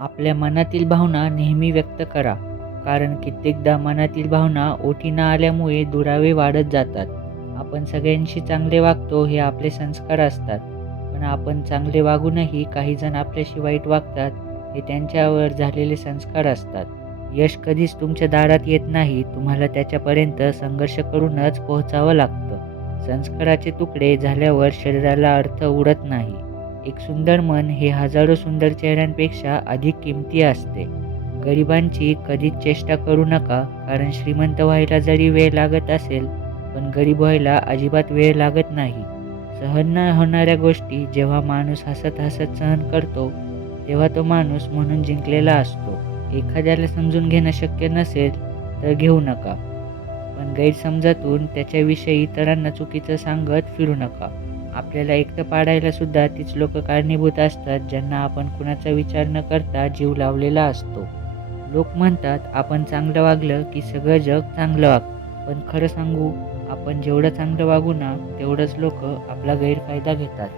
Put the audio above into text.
आपल्या मनातील भावना नेहमी व्यक्त करा. कारण कित्येकदा मनातील भावना ओठी न आल्यामुळे दुरावे वाढत जातात. आपण सगळ्यांशी चांगले वागतो हे आपले संस्कार असतात. पण आपण चांगले वागूनही काहीजण आपल्याशी वाईट वागतात हे त्यांच्यावर झालेले संस्कार असतात. यश कधीच तुमच्या दारात येत नाही. तुम्हाला त्याच्यापर्यंत संघर्ष करूनच पोहोचावं लागतं. संस्काराचे तुकडे झाल्यावर शरीराला अर्थ उडत नाही. एक सुंदर मन हे हजारो सुंदर चेहऱ्यांपेक्षा अधिक किमती असते. गरिबांची कधीच चेष्टा करू नका कारण श्रीमंत व्हायला जरी वेळ लागत असेल पण गरीब व्हायला अजिबात वेळ लागत नाही. सहन न होणाऱ्या गोष्टी जेव्हा माणूस हसत हसत सहन करतो तेव्हा तो माणूस म्हणून जिंकलेला असतो. एखाद्याला समजून घेणं शक्य नसेल तर घेऊ नका. पण गैरसमजातून त्याच्याविषयी इतरांना चुकीचं सांगत फिरू नका. आपल्याला एकटं पाडायला सुद्धा तीच लोक कारणीभूत असतात ज्यांना आपण कुणाचा विचार न करता जीव लावलेला असतो. लोक म्हणतात आपण चांगलं वागलं की सगळं जग चांगलं वाग पण खरं सांगू आपण जेवढं चांगलं वागू ना तेवढंच लोक आपला गैरफायदा घेतात.